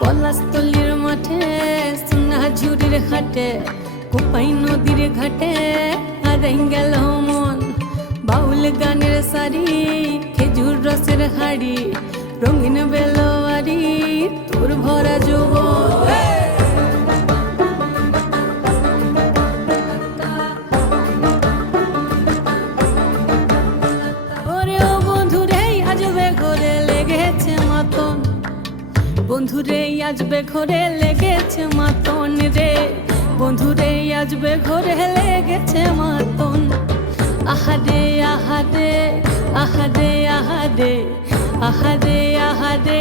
পলাশতলির মাঠে সোনা ঝুড়ির ঘাটে কোপাই নদীর ঘাটে হারাই গেল মন বাউল গানের শাড়ি খেজুর রসের হাড়ি রঙিন বেলোয়ারি তোর ভরা যৌবন ওরে ও বন্ধুরে আজবে ঘরে লেগেছে মাতন বন্ধুরে আজবে ঘরে লেগেছে মাতন রে বন্ধুরে আজবে ঘরে লেগেছে মাতন আহারে আহারে আহারে আহারে আহারে আহারে